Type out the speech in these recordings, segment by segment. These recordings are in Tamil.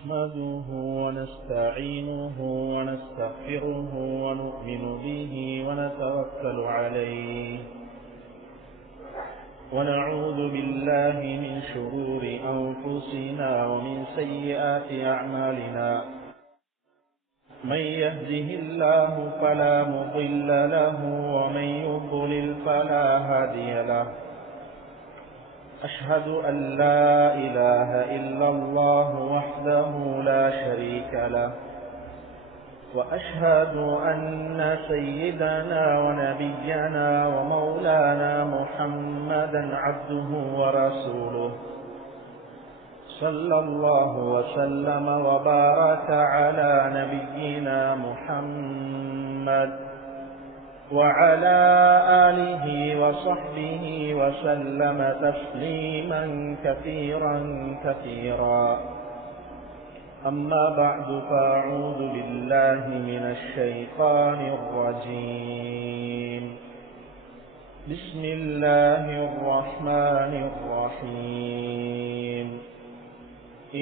نحمده ونستعينه ونستغفره ونؤمن به ونتوكل عليه ونعوذ بالله من شرور أنفسنا ومن سيئات أعمالنا من يهده الله فلا مضل له ومن يضلل فلا هادي له أشهد أن لا إله إلا الله وحده لا شريك له وأشهد أن سيدنا ونبينا ومولانا محمدا عبده ورسوله صلى الله وسلم وبارك على نبينا محمد وعلى آله وصحبه وسلم تسليما كثيرا كثيرا أما بعد فأعوذ بالله من الشيطان الرجيم بسم الله الرحمن الرحيم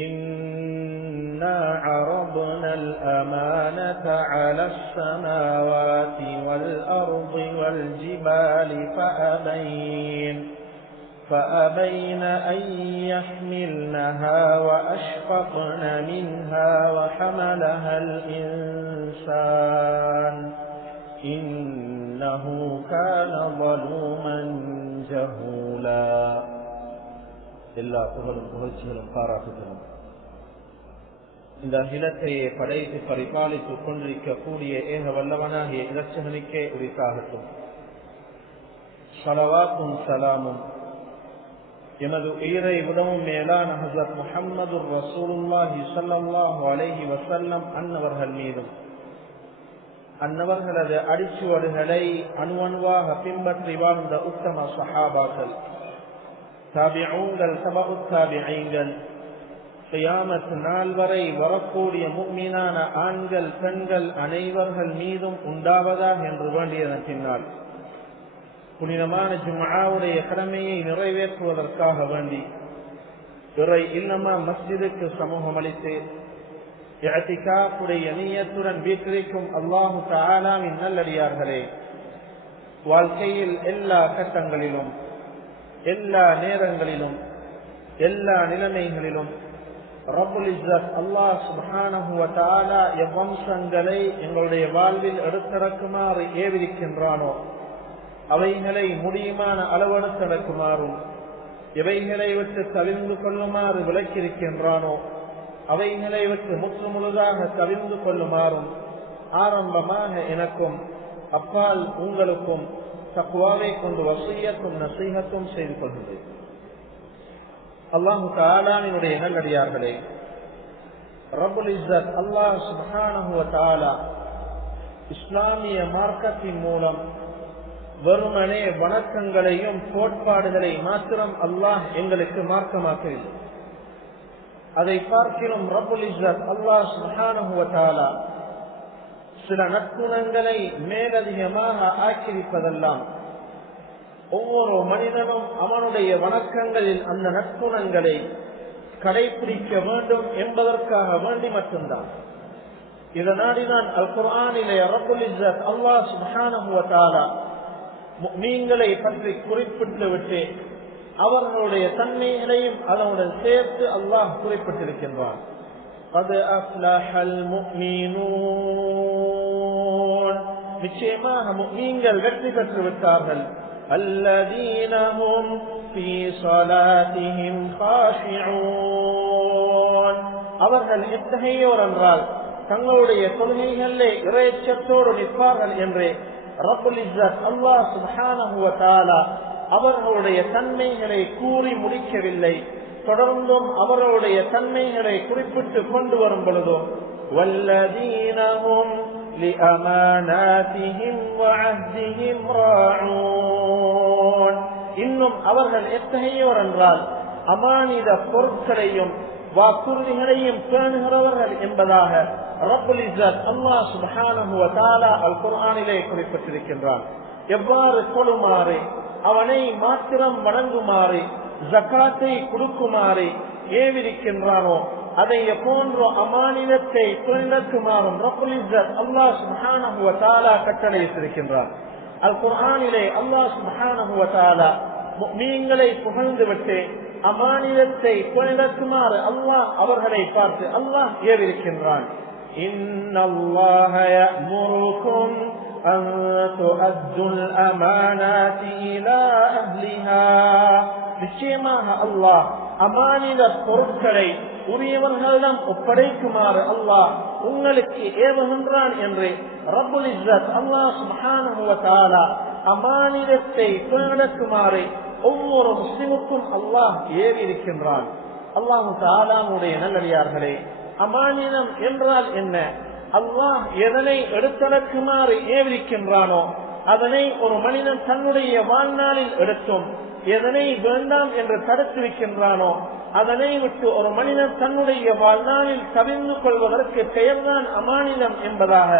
إنا عرضنا الأمانة على السماوات والأرض والجبال فأبين أن يحملنها وأشفقن منها وحملها الإنسان إنه كان ظلوما جهولا எல்லா புகழும் புகழ்ச்சிகளும் பாராட்டுகளும் இந்த அகிலத்தையே படைத்து பரிபாலித்துக் கொண்டிருக்கக்கூடிய ஏக வல்லவனாகிய இரட்சகனுக்கே உரித்தாகட்டும். ஸலவாத்தும் சலாமும் எமது உயிரை விடவும் மேலான ஹஸரத் முஹம்மது ரசூலுல்லாஹி ஸல்லல்லாஹு அலைஹி வஸல்லம் அன்னவர்கள் மீதும் அன்னவர்களது அடிச்சுவடுகளை அணுவணுவாக பின்பற்றி வாழ்ந்த உத்தம சஹாபாக்கள், தாபிஊன்கள், தபஉத் தாபிஈன்கள், கியாமத் நாள் வரை வரக்கூடிய முஃமினான ஆண்கள் பெண்கள் அனைவர்கள் மீதும் உண்டாவதாக என்று வேண்டியதன் பின்னால் புனிதமான ஜும்ஆவுடைய கடமையை நிறைவேற்றுவதற்காக வேண்டி இறை இல்லமா மஸ்ஜிதுக்கு சமூகம் அளித்து இஅ்திகாஃபுடைய நிய்யத்துடன் வீற்றிருக்கும் அல்லாஹு தஆலாவின் நல்லடியார்களே, வாழ்க்கையில் எல்லா கட்டங்களிலும் எல்லா நேரங்களிலும் எல்லா நிலைமைகளிலும் ரப்புல் இஸ்ஸத் அல்லாஹ் சுப்ஹானஹு வ தஆலா எவ்வம்சங்களை எங்களுடைய வாழ்வில் எடுத்திறக்குமாறு ஏவிருக்கின்றானோ அவைகளை முடியுமான அளவெடுத்து நடக்குமாறும், எவைகளை விட்டு தவிர்ந்து கொள்ளுமாறு விலக்கியிருக்கின்றானோ அவைகளை விட்டு முற்று முழுதாக தவிர்ந்து கொள்ளுமாறும் ஆரம்பமாக எனக்கும் அப்பால் உங்களுக்கும் தக்வாவை கொண்டு வஸியத்தும் நஸீஹத்தும் செய்து கொள்கிறேன். அல்லாஹு தஆலாவினுடைய நல்லடியார்களே, ரப்புல் இஸ்ஸத் அல்லாஹ் சுப்ஹானஹு வ தஆலா இஸ்லாமிய மார்க்கத்தின் மூலம் வெறுமனே வணக்கங்களையும் கோட்பாடுகளை மாத்திரம் அல்லாஹ் எங்களுக்கு மார்க்கமாக்கவில்லை. அதை பார்க்கிறோம் ரப்புல் இஸ்ஸத் அல்லாஹ் சுப்ஹானஹு வ தஆலா சில நற்குணங்களை மேலதிகமாக ஆக்கிரிப்பதெல்லாம் ஒவ்வொரு மனிதனும் அவனுடைய வணக்கங்களில் அந்த நற்குணங்களை கடைபிடிக்க வேண்டும் என்பதற்காக வேண்டி மட்டும்தான். இதனாடிதான் அல் குர்ஆனிலே ரப்புல் இஸ்ஸத் அல்லாஹ் சுப்ஹானஹு வ தஆலா முஃமின்களை பற்றி குறிப்பிட்டு விட்டு அவர்களுடைய தன்மைகளையும் அதனுடன் சேர்த்து அல்லாஹ் குறிப்பிட்டிருக்கின்றான். قد أفلح المؤمنون, நிச்சயமாக முஃமின்கள் வெற்றி பெற்று விட்டார்கள். الذين هم في صلاتهم خاشعون, அவர்கள் எத்தகையோர் என்றால் தங்களுடைய தொழுகைகளிலே இறையச்சத்தோடு நிற்பார்கள் என்று ரப்புல் இஸ்ஸத் அல்லாஹ் சுப்ஹானஹு வ தஆலா அவர்களுடைய தன்மைகளை கூறி முடிக்கவில்லை. தொடர்ந்தும் அவர்களுடைய தன்மைகளை குறிப்பிட்டு கொண்டு வரும் பொழுதும் வல்லதீன ஹும் லிஅமானாதிஹிம் வஅஹ்திஹிம் ராஊன், இன்னும் அவர்கள் எத்தகையோர் என்றால் அமானித பொருட்களையும் வாக்குறுதிகளையும் பேணுகிறவர்கள் என்பதாக ரப்புல் இஸ்ஸத் அல்லாஹ் சுப்ஹானஹு வ தஆலா அல் குர்ஆனிலே குறிப்பிட்டிருக்கின்றான். எவ்வாறு கொள்ளுமாறு, அவனை மாத்திரம் வணங்குமாறு, ஜகாத்தை கொடுக்குமாறு ஏவிருக்கின்றானோ அதை போன்ற அமானிதத்தை பேணுமாறும் ரப்புல் இஸ்ஸத் அல்லாஹ் சுப்ஹானஹு வ தஆலா கட்டளையிட்டிருக்கின்றார். அல் குர்ஆனிலே அல்லாஹ் சுப்ஹானஹு வ தஆலா முஃமின்களை புகழ்ந்துவிட்டு அமானிதத்தை பேணுமாறு அல்லாஹ் அவர்களை பார்த்து அல்லாஹ் ஏவிருக்கின்றான். இன்னல்லாஹ யஅமுருக்கும் أن تؤدوا الأمانات إلى أهلها. நிச்சயமாக அல்லாஹ் அமானித பொருட்களை உரியவர்களிடம் ஒப்படைக்குமாறு அல்லாஹ் உங்களுக்கு ஏவுகின்றான் என்று ரப்புல் இஸ்ஸத் அல்லாஹ் சுப்ஹானஹு வ தஆலா அமானிதத்தை பேணுமாறு ஒவ்வொரு முஸ்லிமுக்கும் அல்லாஹ் ஏவி இருக்கின்றான். அல்லாஹு தஆலாவுடைய நல்லடியார்களே, அமானிதம் என்றால் என்ன? அல்லாஹ் எதனை எடுத்துரைக்குமாறு ஏவிருக்கின்றானோ அதனை ஒரு மனிதன் தன்னுடைய வாழ்நாளில் எடுத்தும், எதனை வேண்டாம் என்று தடுத்திருக்கின்றானோ அதனை விட்டு ஒரு மனிதன் தன்னுடைய வாழ்நாளில் தவிர்ந்து கொள்வதற்கு பெயர்தான் அமானிதம் என்பதாக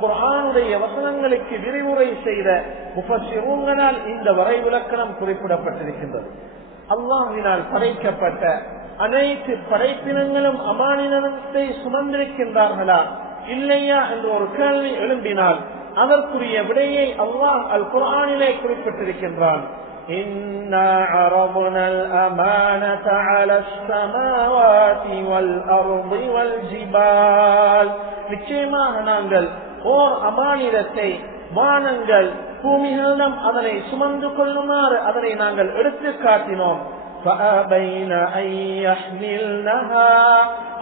குர்ஆனுடைய வசனங்களுக்கு விரிவுரை செய்த முஃபஸ்ஸிரூன்களால் இந்த வரை விளக்கணம் குறிப்பிடப்பட்டிருக்கின்றது. அல்லாஹ்வினால் படைக்கப்பட்ட அனைத்து படைப்பினங்களும் அமானிதத்தை சுமந்திருக்கின்றார்களா இல்லையா என்ற ஒரு கேள்வி எழும்பினால் அதற்குரிய விடையை அல்லாஹ் அல் குர்ஆனிலே குறிப்பிட்டிருக்கின்றான். இன்னா அரபுனல் அமானத அலஸ் ஸமாவாதி வல் அர்தி வல் ஜிபால். நிச்சயமாக நாங்கள் ஓர் அமானிதத்தை வானங்கள் பூமிகளிடம் அதனை சுமந்து கொள்ளுமாறு அதனை நாங்கள் எடுத்து காட்டினோம்.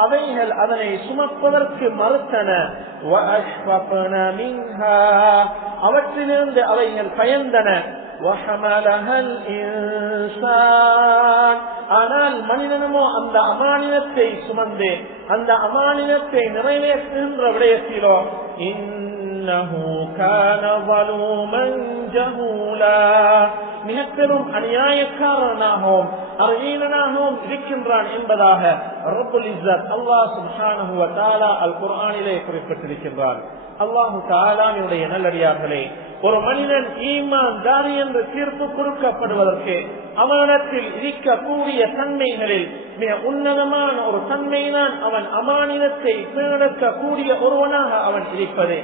அவைகள் அதனை சுமப்பதற்கு மறுத்தன. அவற்றிலிருந்து அவைகள் பயந்தன. ஆனால் மனிதனுமோ அந்த அமானிதத்தை சுமந்து அந்த அமானிதத்தை நிறைவேற்றுகின்ற விடயத்திலோ மிக பெரும் அநியாயக்காரனாகவும் அறிவீனனாகவும் இருக்கின்றான் என்பதாக ரப்புல் இஸ்ஸத் அல்லாஹ் சுப்ஹானஹு வ தஆலா அல் குர்ஆனிலே குறிப்பிட்டிருக்கின்றான். அல்லாஹு தஆலாவுடைய நல்லடியார்களே, ஒரு மனிதன் ஈமான்தாரி என்று தீர்ப்பு கொடுக்கப்படுவதற்கு அவனிடத்தில் இருக்கக்கூடிய தன்மைகளில் மிக உன்னதமான ஒரு தன்மைதான் அவன் அமானிதத்தை பேணக்கூடிய ஒருவனாக அவன் இருப்பது.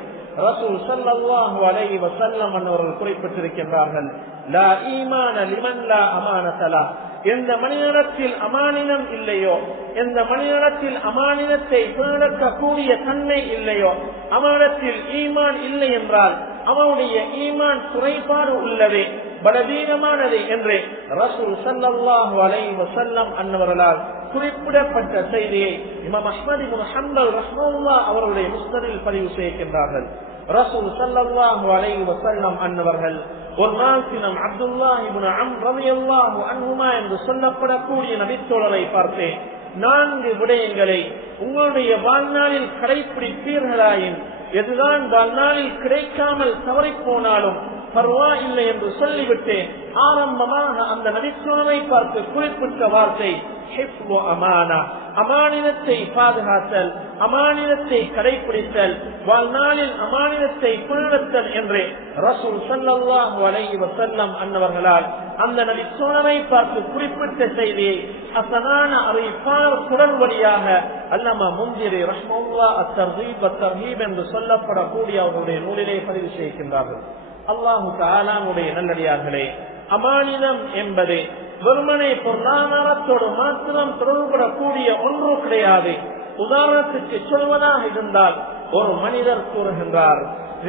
ரசூல் ஸல்லல்லாஹு அலைஹி வஸல்லம் அவர்கள் குறிப்பிட்டிருக்கின்றார்கள், லா ஈமான லிமன் லா அமானத லஹ். எந்த மனிதனிடத்தில் அமானிதம் இல்லையோ, எந்த மனிதனிடத்தில் அமானிதத்தை பேணக்கூடிய தன்மை இல்லையோ, அவனிடத்தில் ஈமான் இல்லை என்றால் அவனுடைய ஈமான் குறைபாடு உள்ளது, பலவீனமானது என்று ரசூல் ஸல்லல்லாஹு அலைஹி வஸல்லம் அன்னவர்களால் குறிப்பிடப்பட்ட செய்தியை இமாம் அஹ்மத் இப்னு ஹம்பல் ரஹ்மத்துல்லாஹி அவருடைய முஸ்னதில் பதிவு செய்கின்றார்கள். ரசூல் ஸல்லல்லாஹு அலைஹி வஸல்லம் அன்னவர்கள் ஒரு நாள் தினம் அப்துல்லாஹ் இப்னு அம்ர் ரலியல்லாஹு அன்ஹுமா என்று சொல்லப்படக்கூடிய நபித்தோழரை பார்த்து, 4 விடயங்களை உங்களுடைய வாழ்நாளில் கடைபிடிப்பீர்களாயின் எதுதான் வாழ்நாளில் கிடைக்காமல் தவறி போனாலும் பரவாயில்லை என்று சொல்லிவிட்டு ஆரம்பமாக அந்த நபித்தோழரை பார்த்து குறிப்பிட்ட வார்த்தை ஹிஃப்து அமானா, அமானிதத்தை பாதுகாத்தல், அமானிதத்தை கடைபிடித்தல், வாழ்நாளில் அமானிதத்தை பேணுதல் என்று ரசூல் ஸல்லல்லாஹு அலைஹி வஸல்லம் அன்னவர்களால் அந்த நபித்தோழரை பார்த்து குறிப்பிட்ட செய்தியை ஹஸனான அறிவிப்பார் குரல் வழியாக அல்லாமா முன்திரி ரஹ்மத்துல்லாஹி அத்-தர்ஹீப் வத்-தர்ஹீப் என்று சொல்லப்படக்கூடிய அவருடைய நூலிலே பதிவு செய்கின்றார்கள். அல்லாஹு தஆலாவுடைய நல்லடியார்களே, அமானிதம் என்பது வெறுமனே பொருளாதாரத்தோடு மாத்திரம் தொடர்படக்கூடிய ஒன்று கிடையாது. உதாரணத்துக்கு சொல்வதாக இருந்தால் ஒரு மனிதர் கூறுகின்றார்,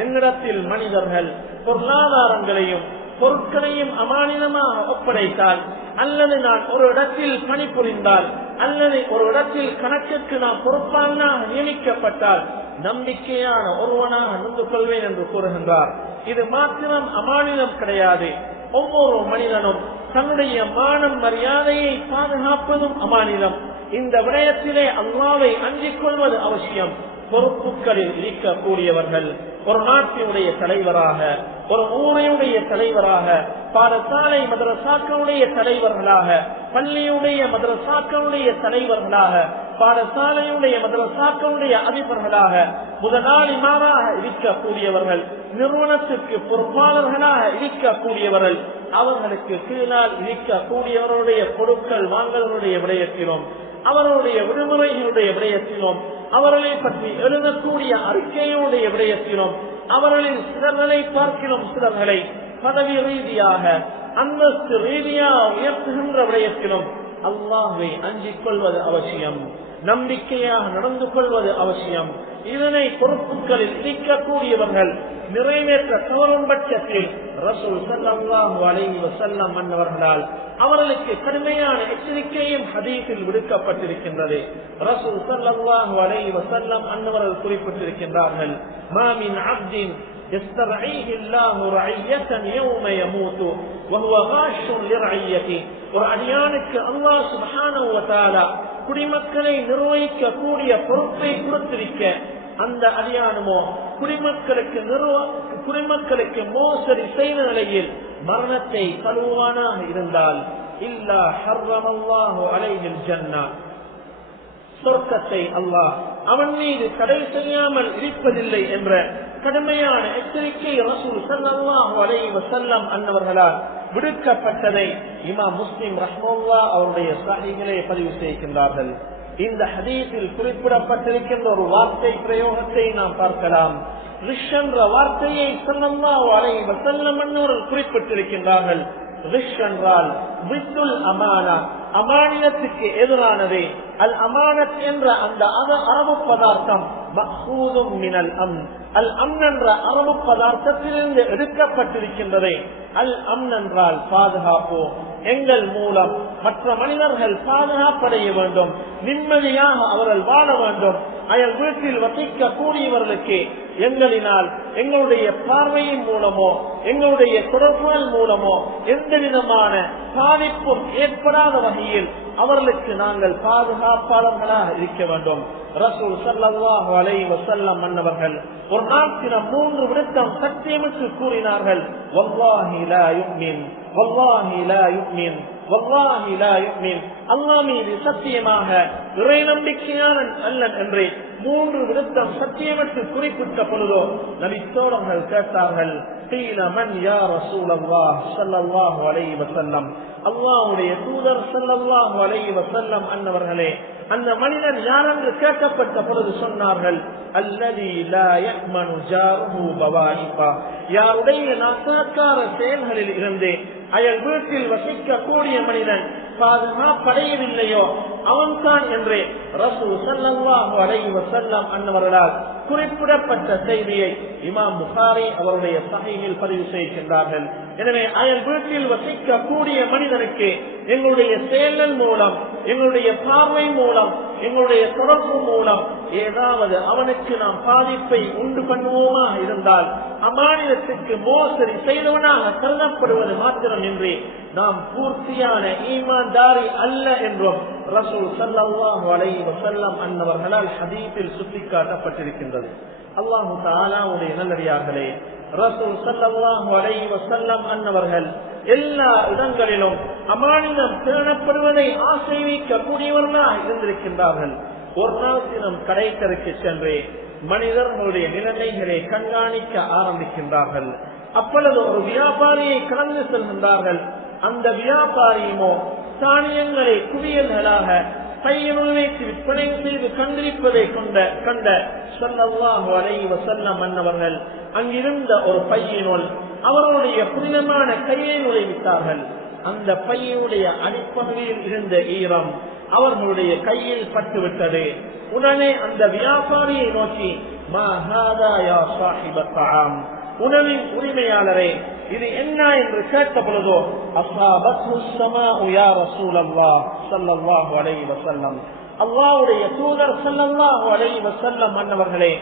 என்னிடத்தில் மனிதர்கள் பொருளாதாரங்களையும் பொருட்களையும் அமானிதமாக ஒப்படைத்தால், அல்லது நான் ஒரு இடத்தில் பணிபுரிந்தால், அல்லது ஒரு இடத்தில் கணக்குக்கு நான் பொறுப்பாளனாக நியமிக்கப்பட்டால் நம்பிக்கையான ஒருவனாக நின்று கொள்வேன் என்று கூறுகின்றார். இது மாத்திரம் அமானிதம் கிடையாது. ஒவ்வொரு மனிதனும் தன்னுடைய மானம் மரியாதையை பாதுகாப்பதும் அமானிதம். இந்த விடயத்திலே அல்லாஹ்வை அஞ்சிக் கொள்வது அவசியம். பொறுப்புகளில் இருக்கக்கூடியவர்கள் ஒரு நாட்டினுடைய தலைவராக, ஒரு ஊரையுடைய தலைவராக, பாடசாலை மதரசாக்களுடைய தலைவர்களாக, பள்ளியுடைய மதரசாக்களுடைய தலைவர்களாக, பாடசாலையுடைய மதரசாக்களுடைய அதிபர்களாக, முதலாளிமாராக இருக்கக்கூடியவர்கள், நிறுவனத்திற்கு பொறுப்பாளர்களாக இருக்கக்கூடியவர்கள், அவர்களுக்கு கீழால் இருக்கக்கூடியவர்களுடைய பொருட்கள் வாங்கலுடைய விடயத்திலும், அவர்களுடைய விடுமுறைகளுடைய விடயத்திலும், அவர்களை பற்றி எழுதக்கூடிய அறிக்கையுடைய விடயத்திலும், அவர்களின் சிலர்களை பார்க்கிலும் சிலர்களை பதவி ரீதியாக அந்தஸ்து ரீதியாக உயர்த்துகின்ற விடயத்திலும் அல்லாஹ்வை அஞ்சிக் கொள்வது அவசியம், நம்பிக்கையாக நடந்து கொள்வது அவசியம். இதனை பொறுப்புகளில் இருக்கக்கூடியவர்கள் நிறைவேற்ற தவறும் பட்சத்தில் ரசூல் ஸல்லல்லாஹு அலைஹி வஸல்லம் அன்னவர்களால் அவர்களுக்கு கடுமையான எச்சரிக்கையும் ஹதீஸில் விடுக்கப்பட்டிருக்கின்றது. ரசூல் ஸல்லல்லாஹு அலைஹி வஸல்லம் அன்னவர்கள் குறிப்பிட்டிருக்கின்றார்கள், மா மின் அப்தின் يسترعيه الله رعية يوم يموت وهو غاش لرعيته. ஒரு அடியானுக்கு அல்லாஹ் சுப்ஹானஹு வ தஆலா குடிமக்களை நிர்வகிக்க கூடிய பொறுப்பை கொடுத்திருக்க, அந்த அடியானுமோ குடிமக்களுக்கு மோசடி செய்த நிலையில் மரணத்தை தழுவானாக இருந்தால், இல்லா ஹர்ரமல்லாஹு அலைஹில் ஜன்னah, சொர்க்கத்தை அல்லாஹ் அவன் மீது தடை செய்யாமல் இருப்பதில்லை என்ற கடுமையான எச்சரிக்கை ரசூல் ஸல்லல்லாஹு அலைஹி வஸல்லம் அன்னவர்களால் விடுக்கப்பட்டதை இமாம் முஸ்லிம் ரஹ்மத்துல்லாஹி அவருடைய ஸஹீஹிலே பதிவு செய்கின்றார்கள். இந்த ஹதீஸில் குறிப்பிடப்பட்டிருக்கின்ற ஒரு வார்த்தை பிரயோகத்தை நாம் பார்க்கலாம். ரிஷ் என்ற வார்த்தையை ஸல்லல்லாஹு அலைஹி வஸல்லம் அன்னவர்கள் குறிப்பிட்டிருக்கின்றார்கள். ரிஷ் என்றால் வித்துல் அமானா, அமானியத்துக்கு எதிரானது. அல் அமானத் என்ற அந்த அரபு பதார்த்தம் மஹ்ஊதும் மினல் அம்ன், அல் அம்ன் என்ற அரபு பதார்த்தத்திலிருந்து எடுக்கப்பட்டிருக்கின்றது. அல் அம்ன் என்றால் பாதுகாப்பு. எங்கள் மூலம் மற்ற மனிதர்கள் பாதுகாப்படைய வேண்டும், நிம்மதியாக அவர்கள் வாழ வேண்டும். அயல் வீட்டில் வசிக்க கூடியவர்களுக்கு எங்களினால், எங்களுடைய பார்வையின் மூலமோ எங்களுடைய தொடர்புகள் மூலமோ எந்த விதமான பாதிப்பும் ஏற்படாத வகையில் அவர்களுக்கு நாங்கள் பாதுகாப்பாளர்களாக இருக்க வேண்டும். ரசூல் ஸல்லல்லாஹு அலைஹி வஸல்லம் அன்னவர்கள் ஒரு நாட்டினம் 3 விடத்தம் சத்தியமிட்டு கூறினார்கள், வல்லாஹி லா யுமின், வல்லாஹி லா யுமின், வல்லாஹி லா யுமின், அல்லாஹ் மீது சத்தியமாக இறை நம்பிக்கையாளன் அல்லன் என்று 3 விடத்தம் சத்தியமிட்டு குறிப்பிட்ட பொழுதோ நபி தோழர்கள் கேட்டார்கள், قيل من يا رسول الله صلى الله عليه وسلم, அல்லாஹ்வுடைய தூதர் ஸல்லல்லாஹு அலைஹி வஸல்லம் அன்னவர்களே, அந்த மனிதன் யார் என்று கேட்கப்பட்ட பொழுது சொன்னார்கள், அல்லதி லா யஹ்மனு ஜாருஹு பவாயிபா, யாருடைய நாசகார செயல்களில் இருந்து அயல் வீட்டில் வசிக்க கூடிய மனிதன் பாதுகாப்படையவில்லையோ அவன்தான் என்று ரசூல் ஸல்லல்லாஹு அலைஹி வஸல்லம் அன்னவர்களால் குறிப்பிடப்பட்ட செய்தியை இமாம் புகாரி அவருடைய ஸஹீஹில் பதிவு செய்கின்றார்கள். எனவே அயல் வீட்டில் வசிக்க கூடிய மனிதனுக்கு எங்களுடைய செயல்கள் மூலம், எங்களுடைய பார்வை மூலம், எங்களுடைய தொடர்பு மூலம் ஏதாவது அவனுக்கு நாம் பாதிப்பை உண்டு பண்ணுவோமா இருந்தால் அமானிதத்துக்கு மோசடி செய்தவனாக கருதப்படுவது மாத்திரமின்றி நாம் பூர்த்தியான ஈமான்தாரி அல்ல என்றும் ரசூல் ஸல்லல்லாஹு அலைஹி வஸல்லம் அன்னவர்களால் ஹதீஸில் சுட்டிக்காட்டப்பட்டிருக்கின்றது. அல்லாஹு தஆலாவுடைய நல்லடியார்களே, ரசூல் ஸல்லல்லாஹு அலைஹி வஸல்லம் அன்னவர்கள் எல்லா இடங்களிலும் அமானிதம் பேணப்படுவதை ஆசை வைக்கக்கூடியவர்களாக இருந்திருக்கின்றார்கள். ஒரு நாள் தினம் கடைத்தருக்கு சென்று மனிதர்களுடைய நிலைமைகளை கண்காணிக்க ஆரம்பிக்கின்றார்கள். அப்பொழுது ஒரு வியாபாரியை கடந்து செல்கின்றார்கள். அந்த வியாபாரியுமோ தானியங்களை குவியல்களாக பையனுள் வைத்து விற்பனை செய்து கண்டிருப்பதை கண்ட ஸல்லல்லாஹு அலைஹி வஸல்லம் அன்னவர்கள் அங்கிருந்த ஒரு பையினுள் அவருடைய புனிதமான கையை நுழைவித்தார்கள். அந்த பையுடைய அடிப்பகுதியில் இருந்த ஈரம் அவர்களுடைய கையில் பட்டுவிட்டது. உடனே அந்த வியாபாரியை நோக்கி, மா ஹாதா யா ஸாஹிபத் தஆம், உணவின் உரிமையாளரே இது என்ன என்று கேட்ட பொழுதோ, அஸாபத்ஹு ஸமாஉ யா ரசூலல்லாஹ் ஸல்லல்லாஹு அலைஹி வஸல்லம், அல்லாஹ்வுடைய தூதர் ஸல்லல்லாஹு அலைஹி வஸல்லம் அன்னவர்களே,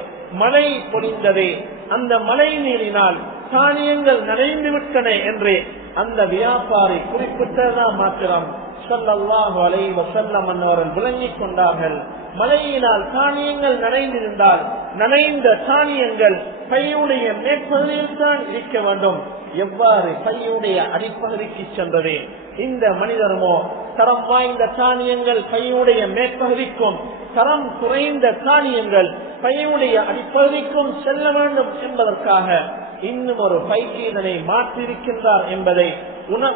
மழை பொழிந்ததே, அந்த மழை நீரினால் தானியங்கள் நனைந்து விட்டன என்று அந்த வியாபாரி குறிப்பிட்டதா மாத்திரம் ஸல்லல்லாஹு அலைஹி வஸல்லம் அன்னவர்கள் விளங்கிக் கொண்டார்கள். மழையினால் தானியங்கள் நனைந்திருந்தால் நனைந்த தானியங்கள் பையுடைய மேற்பகுதியில் தான் இருக்க வேண்டும். எவ்வாறு பையுடைய அடிப்பகுதிக்கு சென்றது? இந்த மனிதருமோ தரம் வாய்ந்த தானியங்கள் பையுடைய மேற்பகுதிக்கும், தரம் குறைந்த தானியங்கள் பையுடைய அடிப்பகுதிக்கும் செல்ல வேண்டும் என்பதற்காக இன்னும் ஒரு பைக்கு இதனை மாற்றியிருக்கின்றார் என்பதை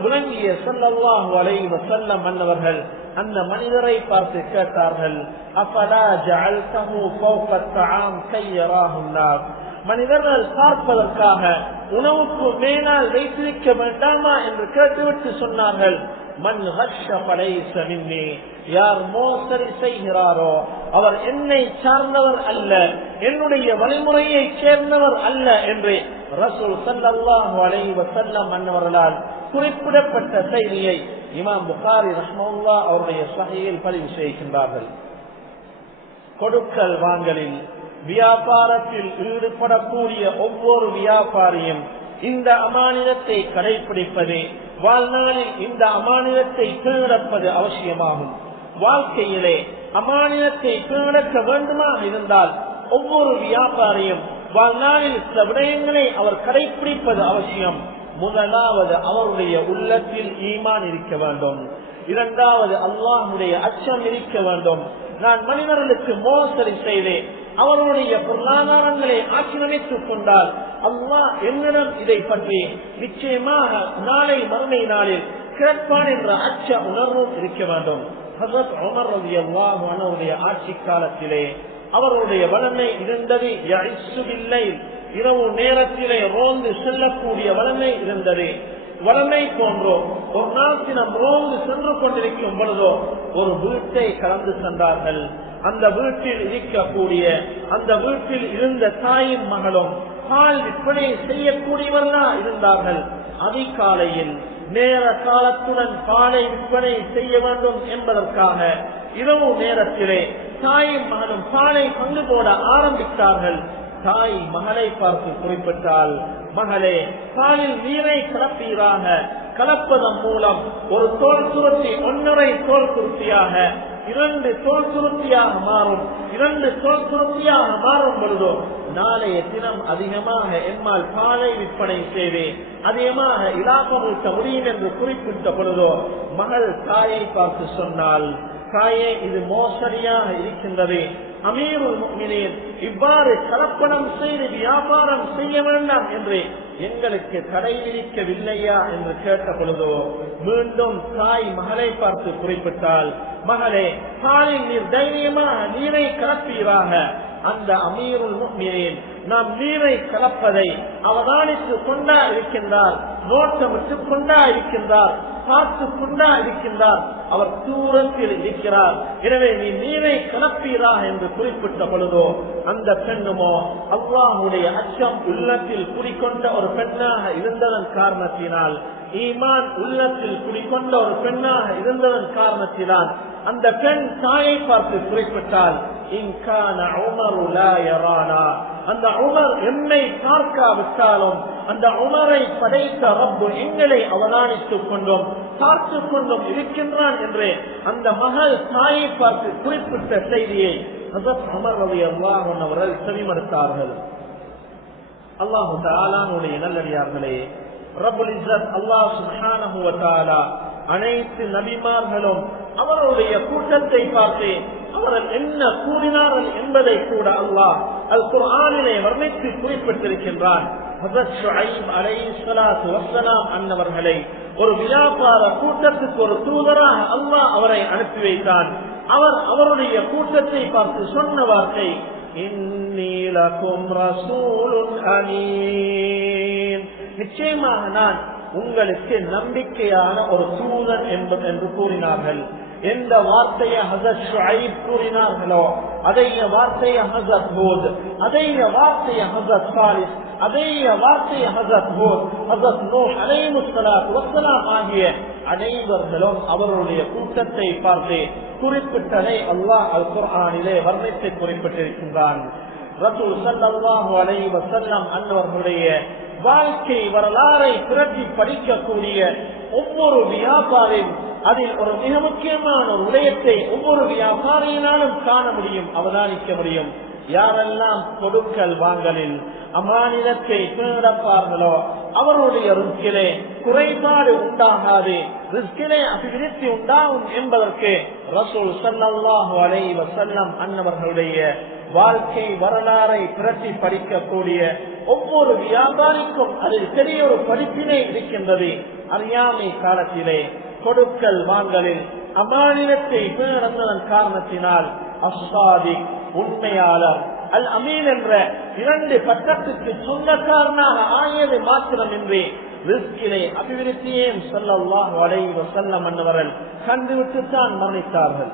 விளங்கிய ஸல்லல்லாஹு அலைஹி வஸல்லம் அன்னவர்கள் அந்த மனிதரை பார்த்து கேட்டார்கள், அஃபலா ஜஅல்தஹு ஃபௌக அத்-தஆம் கய்யராஹு அன்-நாஸ், மனிதர்கள் பார்ப்பதற்காக உணவுக்கு மேலால் வைத்திருக்க வேண்டாமா என்று கேட்டுவிட்டு சொன்னார்கள், மன் கஷ்ஷ ஃபலைஸ மின்னி, யார் மோசடி செய்கிறாரோ அவர் என்னை சார்ந்தவர் அல்ல, என்னுடைய வழிமுறையை சேர்ந்தவர் அல்ல என்று ரசூல் ஸல்லல்லாஹு அலைஹி வஸல்லம் அன்னவர்களால் குறிப்பிடப்பட்ட செய்தியை இமாம் புகாரி ரஹ்மத்துல்லாஹி அவருடைய ஸஹீஹில் பதிவு செய்கின்றார்கள். கொடுக்கல் வாங்கலில் வியாபாரத்தில் ஈடுபடக்கூடிய ஒவ்வொரு வியாபாரியும் இந்த அமானிதத்தை கடைபிடிப்பது, வாழ்நாளில் இந்த அமானிதத்தை கீழடப்பது அவசியமாகும். வாழ்க்கையிலே அமானிதத்தை கீழடக்க வேண்டுமா இருந்தால் ஒவ்வொரு வியாபாரியும் வாழ்நாளில் சில விடயங்களை அவர் கடைபிடிப்பது அவசியம். முதலாவது அவருடைய உள்ளத்தில் ஈமான் இருக்க வேண்டும். இரண்டாவது அல்லாஹ்வுடைய அச்சம் இருக்க வேண்டும். நான் மனிதர்களுக்கு மோசடி செய்தேன், அவருடைய பொருளாதாரங்களை ஆக்கிரமித்துக் கொண்டால் அல்லாஹ் என்னிடம் இதை பற்றி நிச்சயமாக நாளை மறுமை நாளில் கேட்பான் என்ற அச்ச உணர்வும் இருக்க வேண்டும். ஹஜ்ரத் உமர் ரலியல்லாஹு அன்ஹுடைய ஆட்சி காலத்திலே அவருடைய வளமை இருந்தது. இரவு நேரத்திலே ரோந்து செல்லக்கூடிய வளமை இருந்தது. வளமை போன்றோ ஒரு நாள் தினம் ரோந்து சென்று கொண்டிருக்கும் பொழுதோ ஒரு வீட்டை கடந்து சென்றார்கள். அந்த வீட்டில் இருக்கக்கூடிய அந்த வீட்டில் இருந்த தாயின் மகளும் பால் விற்பனை செய்யக்கூடியவர்களா இருந்தார்கள். அதிகாலையில் நேர காலத்துடன் பாலை விற்பனை செய்ய வேண்டும் என்பதற்காக இரவு நேரத்திலே தாயும் மகனும் பாலை பங்கு போட ஆரம்பித்தார்கள். தாய் மகளை பார்த்து குறிப்பிட்டால், மகளே, பாலில் நீரை கலப்பீராக, கலப்பதன் மூலம் ஒரு தோல் சுருத்தி 1.5 தோல் சுருத்தியாக 2 தோல் சுருத்தியாக மாறும். 2 தோல் சுருத்தியாக மாறும் பொழுதோ நாளைய தினம் அதிகமாக எம்மால் பாலை விற்பனை செய்து அதிகமாக இலாபம் ஊட்ட முடியும் என்று குறிப்பிட்ட பொழுதோ மகள் தாயை பார்த்து சொன்னால், தாயே, இது மோசடியாக இருக்கின்றது, அமீருல் முஃமினீன் இவ்வாறு கலப்படம் செய்து வியாபாரம் செய்ய வேண்டாம் என்று எங்களுக்கு தடை விதிக்கவில்லையா என்று கேட்ட பொழுதோ மீண்டும் தாய் மகளை பார்த்து குறிப்பிட்டால், மகளே, பாலில் நீர் தைரியமாக நீரை கலப்பீராக. அந்த அமீருல் முஃமினீன் நாம் நீரை கலப்பதை அவதானித்துக் கொண்டா இருக்கின்றார், நோட்டமிட்டுக் கொண்டா இருக்கின்றார், பார்த்து கொண்டா இருக்கின்றார், அவர் தூரத்தில் இருக்கிறார். எனவே நீ நீரை கலப்பீராக என்று குறிப்பிட்ட பொழுதோ அந்த பெண்ணுமோ அல்லாஹ்வுடைய அச்சம் உள்ளத்தில் குடிக்கொண்ட ஒரு பெண்ணாக இருந்ததன் காரணத்தினால், ஈமான் உள்ளத்தில் குடிக்கொண்ட ஒரு பெண்ணாக இருந்ததன் காரணத்தினால் அந்த பெண் தாயை பார்த்து குறிப்பிட்டால், இன்கான உமரு லா யரானா, அந்த உமர் எம்மை பார்க்காவிட்டாலும் அந்த உமரை படைத்த ரப்பு எங்களை அவதானித்துக் கொண்டும் பார்த்து கொண்டும் இருக்கின்றான் என்று அந்த மகள் தாயை பார்த்து குறிப்பிட்ட செய்தியை ஹஜ்ரத் உமர் ரலியல்லாஹு அன்ஹு அவர்கள் செவிமடுத்தார்கள். அல்லாஹ் தஆலாவுடைய நல்லடியார்களே, ரப்புல் இஸ்ஸத் அல்லாஹ் சுப்ஹானஹு வ தஆலா அனைத்து நபிமார்களும் அவருடைய கூட்டத்தை பார்த்து அவர்கள் என்ன கூறினார்கள் என்பதை கூட அல்லாஹ் அல் குர்ஆனிலே வர்ணித்து குறிப்பிட்டிருக்கின்றான். ஹஜ்ரத் ஷுஐப் அலைஹிஸ்ஸலாத்து வஸ்ஸலாம் அன்னவர்களை ஒரு வியாபார கூட்டத்துக்கு ஒரு தூதராக அல்லாஹ் அவரை அனுப்பி வைத்தான். அவர் அவருடைய கூட்டத்தை பார்த்து சொன்ன வார்த்தை, இன்னீ லகும் ரசூலுன் அமீன், நிச்சயமாக நான் உங்களுக்கு நம்பிக்கையான ஒரு தூதன் என்று கூறினார்கள். எந்த வார்த்தையை ஹஜ்ரத் ஷுஐப் கூறினார்களோ அதே வார்த்தையை ஹஜ்ரத் ஹூத், அதே வார்த்தையை ஹஜ்ரத் சாலிஹ், அதே வார்த்தையை ஹஜ்ரத் ஹூத், ஹஜ்ரத் நூஹ் அலைஹிஸ்ஸலாத்து வஸ்ஸலாம் ஆகிய அனைவர்களும் அவருடைய கூட்டத்தை பார்த்து குறிப்பிட்டதை அல்லாஹ் அல் குர்ஆனிலே வர்ணித்து குறிப்பிட்டிருக்கின்றான். ரசூல் ஸல்லல்லாஹு அலைஹி வஸல்லம் அன்னவர்களுடைய வாழ்க்கை வரலாறை திரட்டி படிக்கக்கூடிய ஒவ்வொரு வியாபாரியும் அதில் ஒரு மிக முக்கியமான ஒரு விடயத்தை ஒவ்வொரு வியாபாரியினாலும் காண முடியும், அவதானிக்க முடியும். யாரெல்லாம் கொடுக்கல் வாங்கலில் அமானிதத்தை பேணப்பார்களோ அவருடைய ரிஸ்கிலே குறைபாடு உண்டாகாது, ரிஸ்கிலே அபிவிருத்தி உண்டாகும் என்பதற்கு ரசூல் ஸல்லல்லாஹு அலைஹி வஸல்லம் அன்னவர்களுடைய வாழ்க்கை வரலாறை பிரட்டி படிக்கக்கூடிய ஒவ்வொரு வியாபாரிக்கும் அதில் பெரிய ஒரு படிப்பினை இருக்கின்றது. அறியாமை காலத்திலே கொடுக்கல் வாங்கலில் அமானிதத்தை பேணதன் காரணத்தினால் அஸ்ஸாதிக் உண்மையாளர், அல் அமீன் என்ற 2 பட்டத்துக்கு சொந்தக்காரனாக ஆகியது மாத்திரமின்றி ரிஸ்கிலே அபிவிருத்தியையும் ஸல்லல்லாஹு அலைஹி வஸல்லம் அன்னவர்கள் கண்டுவிட்டுத்தான் மரணித்தார்கள்.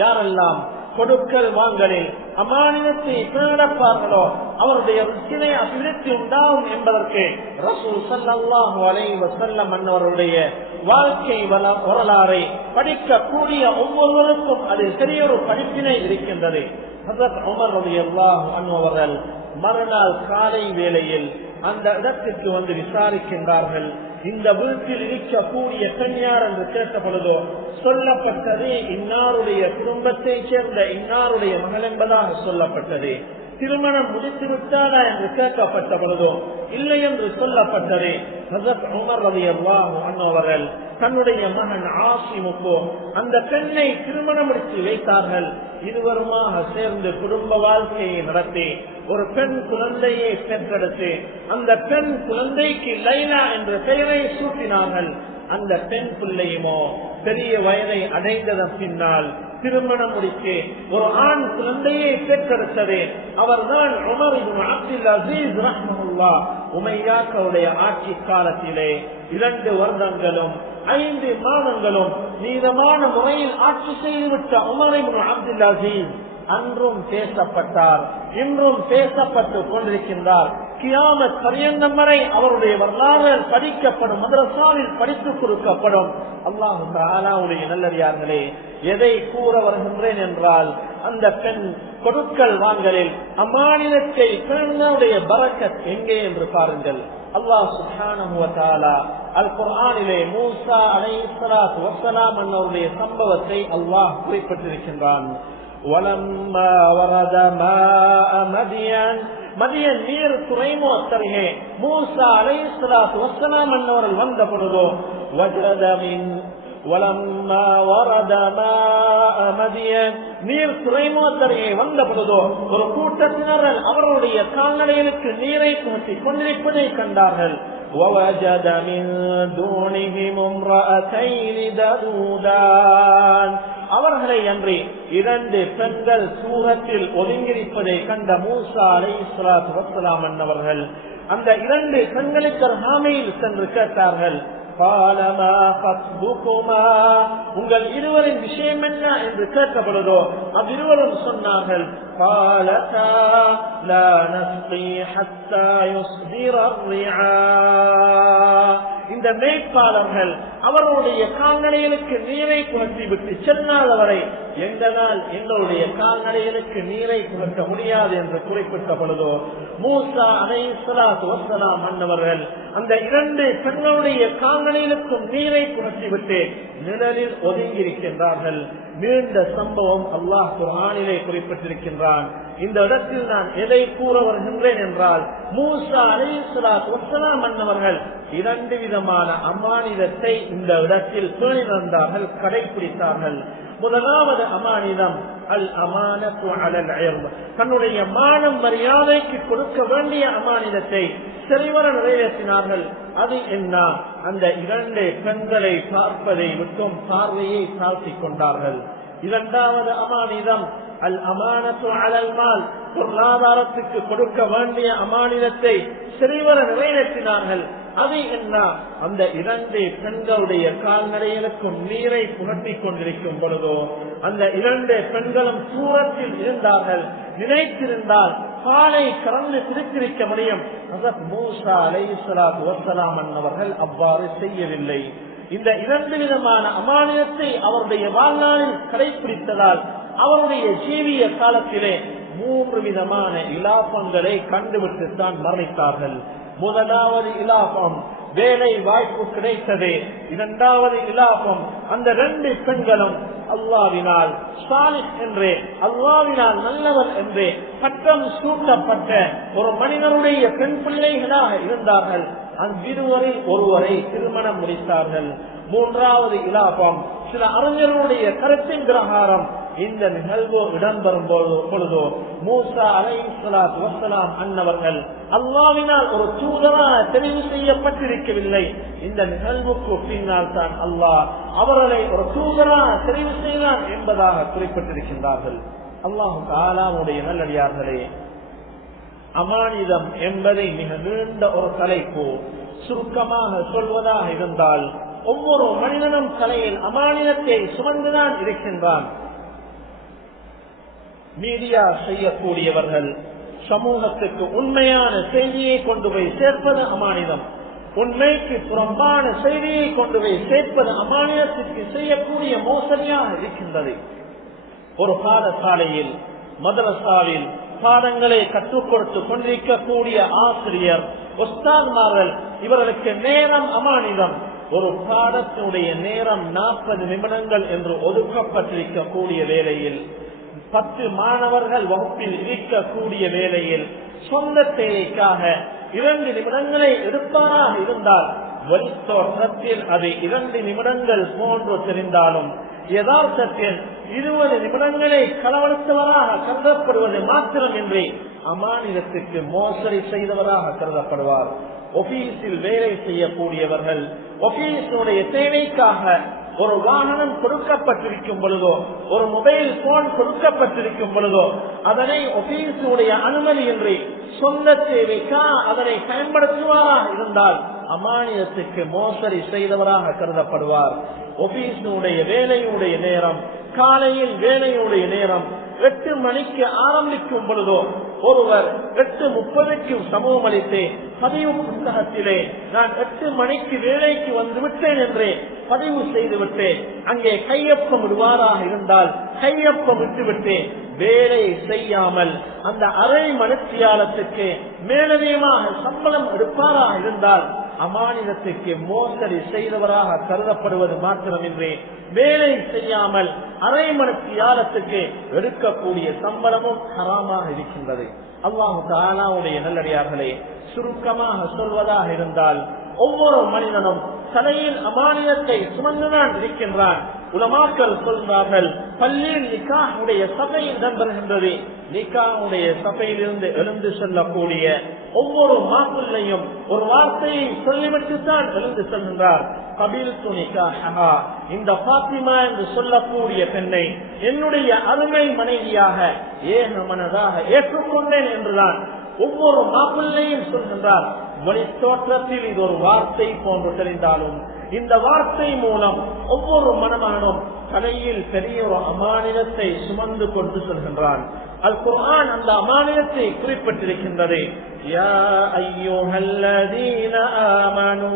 யாரெல்லாம் கொடுக்கல் வாங்கலில் அமானிதத்தை பேணப்பார்களோ அவருடைய ரிஸ்கிலே அபிவிருத்தி உண்டாகும் என்பதற்கு ரசூல் ஸல்லல்லாஹு அலைஹி வஸல்லம் அன்னவருடைய வாழ்க்கை வரலாறை படிக்கக்கூடிய ஒவ்வொருவருக்கும் அது பெரிய ஒரு படிப்பினை இருக்கின்றது. ஹஜ்ரத் உமர் ரலியல்லாஹு அன்ஹு அவர்கள் மறுநாள் காலை வேளையில் அந்த இடத்திற்கு வந்து விசாரிக்கின்றார்கள். இந்த வீட்டில் இருக்கக்கூடிய பெண் யார் என்று கேட்ட பொழுதோ சொல்லப்பட்டது இன்னாருடைய குடும்பத்தை சேர்ந்த இன்னாருடைய மகள் என்பதாக சொல்லப்பட்டது. திருமணம் முடித்து விட்டாரா என்று கேட்கப்பட்ட பொழுதோ இல்லை என்று சொல்லப்பட்டது. ஹஜ்ரத் உமர் ரலியல்லாஹு அன்ஹு அவர்கள் தன்னுடைய மகன் ஆசிமுக்கோ அந்த பெண்ணை திருமணம் முடித்து வைத்தார்கள். இருவருமாக சேர்ந்து குடும்ப வாழ்க்கையை நடத்தி ஒரு பெண் குழந்தையை பெற்றெடுத்து அந்த பெண் குழந்தைக்கு லைலா என்ற பெயரை சூட்டினார்கள். அந்த பெண் பிள்ளையுமோ பெரிய வயதை அடைந்ததன் பின்னால் திருமணம் முடித்து ஒரு ஆண் குழந்தையை பெற்றெடுத்தது. அவர்தான் உமர் இப்னு அப்துல் அசீஸ் ரஹ்மத்துல்லாஹ். உமையாக்களுடைய ஆட்சி காலத்திலே 2 வருடங்களும் 5 மாதங்களும் நீதமான முறையில் ஆட்சி செய்துவிட்ட உமர் இப்னு அப்துல் அசீஸ் அன்றும் பேசப்பட்டார், இன்றும் பேசப்பட்டு கொண்டிருக்கின்றார். கியாமத் பரியந்தம் வரை அவருடைய வரலாறு படிக்கப்படும், மதரசாவில் படித்துக் கொடுக்கப்படும். அல்லாஹ் தஆலாவுடைய நல்லடியார்களே, எதை கூற வருகின்றேன் என்றால் அந்த பெண் கொடுக்கல் வாங்கலில் அமானிதத்தை பேணுடைய பரக்கத் எங்கே என்று பாருங்கள். அல்லாஹ் சுப்ஹானஹு வ தஆலா அல் குர்ஆனிலே மூசா அலைஹிஸ்ஸலாத்து வஸ்ஸலாம் அவருடைய சம்பவத்தை அல்லாஹ் குறிப்பிட்டிருக்கின்றான். وَلَمَّا وَرَدَ مَاءَ مَدْيَنَ மதியன் நீர் துறைமுகத்தருகே மூசா அலைஹிஸ்ஸலாத்து வஸ்ஸலாம் அவர்கள் வந்த பொழுதோ وَجَدَ مِنْ وَلَمَّا وَرَدَ مَاءَ مَدْيَنَ நீர் துறைமுகத்தருகே வந்த பொழுதோ ஒரு கூட்டத்தினர்கள் அவருடைய கால்நடைகளுக்கு நீரை புகட்டிக் கொண்டிருப்பதை கண்டார்கள். وَوَجَدَ مِنْ دُونِهِمْ امْرَأَتَيْنِ تَذُودَانِ அவர்களை அன்றி 2 பெண்கள் தூரத்தில் ஒதுங்கியிருப்பதை கண்ட மூசா அலைஹிஸ்ஸலாத்து வஸ்ஸலாம் அவர்கள் அந்த 2 பெண்களுக்கு அருகாமையில் சென்று கேட்டார்கள். قَالَ مَا خَطْبُكُمَا உங்கள் இருவரின் விஷயம் என்ன என்று கேட்கப்படுதோ அவ்விருவரும் சொன்னார்கள். قَالَتَا لَا نَسْقِي حَتَّى يُصْدِرَ الرِّعَاء இந்த மேய்ப்பாளர்கள் அவருடைய கால்நடைகளுக்கு நீரை புகட்டி விட்டு செல்லாத வரை எங்களால் எங்களுடைய கால்நடைகளுக்கு நீரை புகட்ட முடியாது என்று குறிப்பிட்ட பொழுதோ மூசா அலைஹிஸ்ஸலாத்து வஸ்ஸலாம் அன்னவர்கள் அந்த 2 பெண்களுடைய கால்நடைகளுக்கும் நீரை புகட்டி விட்டு நிழலில் ஒதுங்கியிருக்கின்றார்கள். நீண்ட சம்பவம் அல்லாஹ் குர்ஆனிலே குறிப்பிட்டிருக்கின்றான். இந்த இடத்தில் நான் எதை கூற வருகின்றேன் என்றால் மூசா அலைஹிஸ்ஸலாத்து வஸ்ஸலாம் அன்னவர்கள் 2 விதமான அமானிதத்தை இந்த இடத்தில் பேணி வந்தார்கள், கடைபிடித்தார்கள். முதலாவது அமானிதம் அல் அமானத்து அலல் இல்ம், தன்னுடைய மானம் மரியாதைக்கு கொடுக்க வேண்டிய அமானிதத்தை சரிவர நிறைவேற்றினார்கள். அது என்ன? அந்த 2 பெண்களை பார்ப்பதை விட்டும் பார்வையை தாழ்த்திக் கொண்டார்கள். இரண்டாவது அமானிதம் அல் அமானத்து அலல் மால், பொருளாதாரத்துக்கு கொடுக்க வேண்டிய அமானிதத்தை சரிவர நிறைவேற்றினார்கள். அது என்ன? அந்த 2 பெண்களுடைய கால்நடைகளுக்கும் நீரை புகட்டிக் கொண்டிருக்கும் பொழுதோ அந்த 2 பெண்களும் தூரத்தில் இருந்தார்கள். நினைத்திருந்தால் காலை கறந்து பிரித்திருக்க முடியும். ஹஜ்ரத் மூசா அலைஹிஸ்ஸலாத்து வஸ்ஸலாம் அவர்கள் அவ்வாறு செய்யவில்லை. இந்த 2 விதமான அமானிதத்தை அவருடைய வாழ்நாளில் கடைபிடித்ததால் அவருடைய ஜீவிய காலத்திலே 3 விதமான இலாபங்களை கண்டுவிட்டுத்தான் மரணித்தார்கள். முதலாவது இலாபம் வேலை வாய்ப்பு கிடைத்தது. இரண்டாவது இலாபம், அந்த 2 பெண்களும் அல்லாஹ்வினால் சாலிஹ் என்று, அல்லாஹ்வினால் நல்லவர் என்று பட்டம் சூட்டப்பட்ட ஒரு மனிதனுடைய பெண் பிள்ளைகளாக இருந்தார்கள். அவ்விருவரில் ஒருவரை திருமணம் முடித்தார்கள். மூன்றாவது இலாபம், சில அறிஞர்களுடைய கருத்தின் பிரகாரம் இந்த நிகழ்வு இடம்பெறும் பொழுதோ மூசா அலைஹிஸ்ஸலாத்து வஸ்ஸலாம் அன்னவர்கள் அல்லாஹ்வினால் ஒரு தூதராக தெரிவு செய்யப்பட்டிருக்கவில்லை. இந்த நிகழ்வுக்கு பின்னால் தான் அல்லாஹ் அவர்களை ஒரு தூதராக தெரிவு செய்தார் என்பதாக குறிப்பிட்டிருக்கின்றார்கள். அல்லாஹ் தஆலாவுடைய நல்லடியார்களே, அமானிதம் என்பதை மிக நீண்ட ஒரு தலைப்பு. சுருக்கமாக சொல்வதாக இருந்தால், ஒவ்வொரு மனிதனும் தலையில் அமானிதத்தை சுமந்துதான் இருக்கின்றான். மீடியா செய்யக்கூடியவர்கள் சமூகத்துக்கு உண்மையான செய்தியை கொண்டு போய் சேர்ப்பது அமானிதம். உண்மைக்கு புறம்பான செய்தியை கொண்டு போய் சேர்ப்பது அமானிதத்திற்கு செய்யக்கூடிய மோசடியாக இருக்கின்றது. ஒரு பாடசாலையில், மதரசாவில் பாடங்களை கற்றுக் கொடுத்து கொண்டிருக்கக்கூடிய ஆசிரியர், உஸ்தாத்மார்கள், இவர்களுக்கு நேரம் அமானிதம். ஒரு பாடத்தினுடைய நேரம் 40 நிமிடங்கள் என்று ஒதுக்கப்பட்டிருக்கக்கூடிய வேளையில் 10 மாணவர்கள் வகுப்பில் இருக்கக்கூடிய வேளையில் சொந்த தேவைக்காக 2 நிமிடங்களை எடுப்பதாக இருந்தால், வெளித்தோற்றத்தில் அது 2 நிமிடங்கள் போன்று தெரிந்தாலும் யதார்த்தத்தில் 20 நிமிடங்களை களவெடுத்தவராக கருதப்படுவது மாத்திரமின்றி அமானிதத்துக்கு மோசடி செய்தவராக கருதப்படுவார். ஆபீஸில் வேலை செய்யக்கூடியவர்கள் ஆபீஸுடைய தேவைக்காக ஒரு வாகனம் கொடுக்கப்பட்டிருக்கும் பொழுதோ, ஒரு மொபைல் போன் கொடுக்கப்பட்டிருக்கும் பொழுதோ, அதனை ஆபீஸுடைய அனுமதியின்றி சொந்த தேவைக்காக அதனை பயன்படுத்துவாராக இருந்தால் அமானிதத்துக்கு மோசடி செய்தவராக கருதப்படுவார். ஆபீஸுடைய வேலையுடைய நேரம், காலையில் வேலையுடைய நேரம் 8 மணிக்கு ஆரம்பிக்கும் பொழுதோ, ஒருவர் 8:30க்கு சமூகம் அளித்து பதிவு புத்தகத்திலே நான் 8 மணிக்கு வேலைக்கு வந்து விட்டேன் என்று பதிவு செய்துவிட்டு அங்கே கையொப்பம் விடுவாராக இருந்தால், கையொப்பம் விட்டுவிட்டு வேலை செய்யாமல் அந்த அரை மணித்தியாலத்துக்கு மேலதிகமாக சம்பளம் எடுப்பாராக இருந்தால் அமானிதத்துக்கு மோசடி செய்தவராக கருதப்படுவது மாத்திரமின்றி வேலை செய்யாமல் அரை மணித்தியாலத்துக்கு எடுக்கக்கூடிய சம்பளமும் ஹராமாக இருக்கின்றது. அல்லாஹ் தஆலாவுடைய நல்லடியார்களே, சுருக்கமாக சொல்வதாக இருந்தால், ஒவ்வொரு மனிதனும் தலையில் அமானிதத்தை சுமந்துதான் இருக்கின்றான். உலமாக்கள் சொல்கிறார்கள், பள்ளியில் நிக்காஹுடைய சபை இடம்பெறுகின்றது. நிக்காஹுடைய சபையிலிருந்து எழுந்து செல்லக்கூடிய ஒவ்வொரு மாப்பிள்ளையும் ஒரு வார்த்தையை சொல்லிவிட்டுத்தான் எழுந்து செல்கின்றார். கபீல்து நிக்காஹஹா, இந்த பாத்திமா என்று சொல்லக்கூடிய பெண்ணை என்னுடைய அருமை மனைவியாக ஏக மனதாக ஏற்றுக்கொண்டேன் என்றுதான் ஒவ்வொரு மாப்பிள்ளையும் சொல்கின்றார். வெளித்தோற்றத்தில் இது ஒரு வார்த்தை போன்று தெரிந்தாலும் இந்த வார்த்தை மூலம் ஒவ்வொரு மணமகனும் தலையில் பெரிய ஒரு அமானிதத்தை சுமந்து கொண்டு செல்கின்றான். அல் குர்ஆன் அந்த அமானிதத்தை குறிப்பிட்டிருக்கின்றது. யா அய்யுஹல்லதீன ஆமனூ,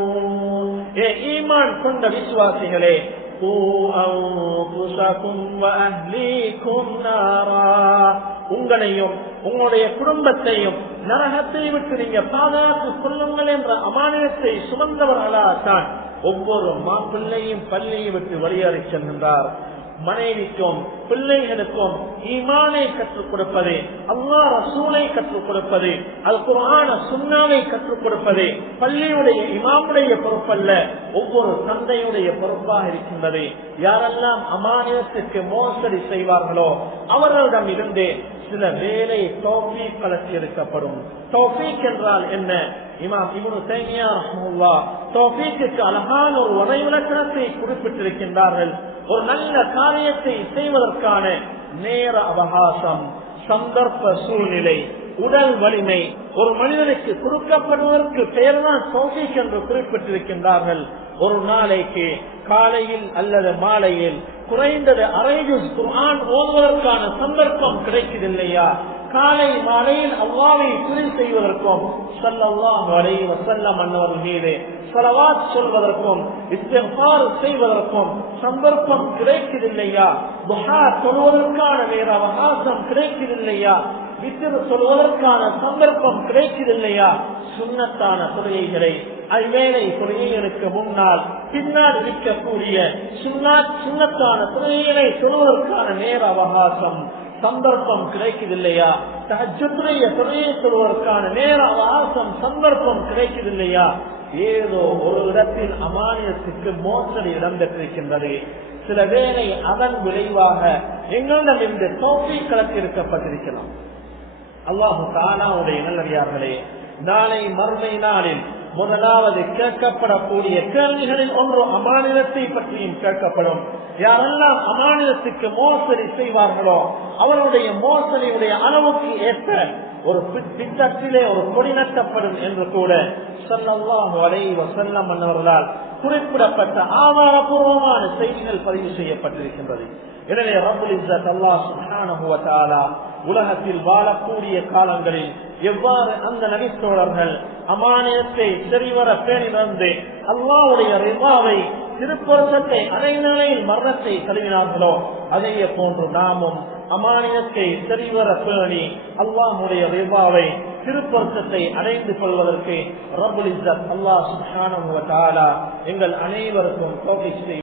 ஏ ஈமான் கொண்ட விசுவாசிகளே, உங்களையும் உங்களுடைய குடும்பத்தையும் நரகத்தை விட்டு நீங்க பாதுகாத்துக் கொள்ளுங்கள் என்ற அமானிதத்தை சுமந்தவர்களாகத்தான் ஒவ்வொரு மாப்பிள்ளையும் பள்ளியை விட்டு வெளியேறி செல்கின்றார். மனைவிக்கும் பிள்ளைகளுக்கும் ஈமானை கற்றுக் கொடுப்பது, அல்லாஹ் ரசூலை கற்றுக் கொடுப்பது, அல் குர்ஆன சுன்னாவை கற்றுக் கொடுப்பது பள்ளியுடைய இமாமுடைய பொறுப்பல்ல, ஒவ்வொரு தந்தையுடைய பொறுப்பாக இருக்கின்றது. யாரெல்லாம் அமானிதத்துக்கு மோசடி செய்வார்களோ அவர்களிடம் இருந்து சில வேலை தௌஃபீக் கலத்தி எடுக்கப்படும். தௌஃபீக் என்றால் என்ன? இமாம் இப்னு தைமியா ரஹ்மத்துல்லாஹ் தௌஃபீக்கு அழகான ஒரு வரைவிலக்கணத்தை குறிப்பிட்டிருக்கின்றார்கள். ஒரு நல்ல காரியத்தை செய்வதற்கான நேர அவகாசம், சந்தர்ப்ப சூழ்நிலை, உடல் வலிமை ஒரு மனிதனுக்கு கொடுக்கப்படுவதற்கு பெயர்தான் தௌஃபீக் என்று குறிப்பிட்டிருக்கின்றார்கள். ஒரு நாளைக்கு காலையில் அல்லது மாலையில் குறைந்தது அரை ஜுஸ் குர்ஆன் ஓதுவதற்கான சந்தர்ப்பம் கிடைக்கவில்லையா? காலை மாலையில் அல்லாஹ்வை துதி செய்வதற்கும் ஸல்லல்லாஹு அலைஹி வஸல்லம் அன்னவர்கள் மீது ஸலவாத் சொல்வதற்கும் இஸ்திக்ஃபார் செய்வதற்கும் சந்தர்ப்பம் கிடைக்கவில்லையா? துஹா தொழுவதற்கான நேர அவகாசம் கிடைக்கவில்லையா? வித்ர் சொல்வதற்கான சந்தர்ப்பம் கிடைக்கவில்லையா? சுன்னத்தான தொழுகைகளை ஐவேளை தொழுகைகளுக்கு முன்னால் பின்னால் இருக்கக்கூடிய சுன்னத்தான தொழுகைகளை தொழுவதற்கான நேர அவகாசம் சந்தர்ப்பம் கிடைக்குதில்லையா? தஹஜ்ஜுடைய தொழுகையை தொழுவதற்கான நேர அவகாசம் சந்தர்ப்பம் கிடைக்குதில்லையா? ஏதோ ஒரு இடத்தில் அமானியத்துக்கு மோசடி இடம்பெற்றிருக்கின்றது. சில வேளை அதன் விளைவாக எங்களிடம் இந்த தௌஃபீக் கலத்திருக்கப்பட்டிருக்கலாம். அல்லாஹு தஆலாவுடைய நல்லடியார்களே, நாளை மறுமை நாளில் முதலாவது கேட்கப்படக்கூடிய கேள்விகளில் ஒன்று அமானிதத்தை பற்றியும் கேட்கப்படும். யாரெல்லாம் அமானிதத்துக்கு மோசடி செய்வார்களோ அவருடைய மோசடியுடைய அளவுக்கு ஏற்ற ஒரு திட்டத்திலே ஒரு கொடி நட்டப்படும் என்று கூட ஸல்லல்லாஹு அலைஹி வஸல்லம் அவர்களால் குறிப்பிடப்பட்ட ஆதாரபூர்வமான செய்திகள் பதிவு செய்யப்பட்டிருக்கின்றது. எனவே ரப்புல் இஸ்ஸத் அல்லாஹ் சுப்ஹானஹு வ தஆலா உலகத்தில் வாழக்கூடிய காலங்களில் எவ்வாறு அந்த நபித்தோழர்கள் அமானியத்தை சரிவர பேணி வந்து அல்லாஹ்வுடைய ரிதாவை திருப்பொருத்தத்தை அடைநிலையில் மரணத்தை தழுவினார்களோ அதே போன்று நாமும் அமானியத்தை சரிவர பேணி அல்லாஹ்வுடைய ரிதாவை திருப்பொருத்தத்தை அடைந்து கொள்வதற்கு ரப்புல் இஸ்ஸத் அல்லாஹ் சுப்ஹானஹு வ தஆலா எங்கள் அனைவருக்கும் தௌஃபீக்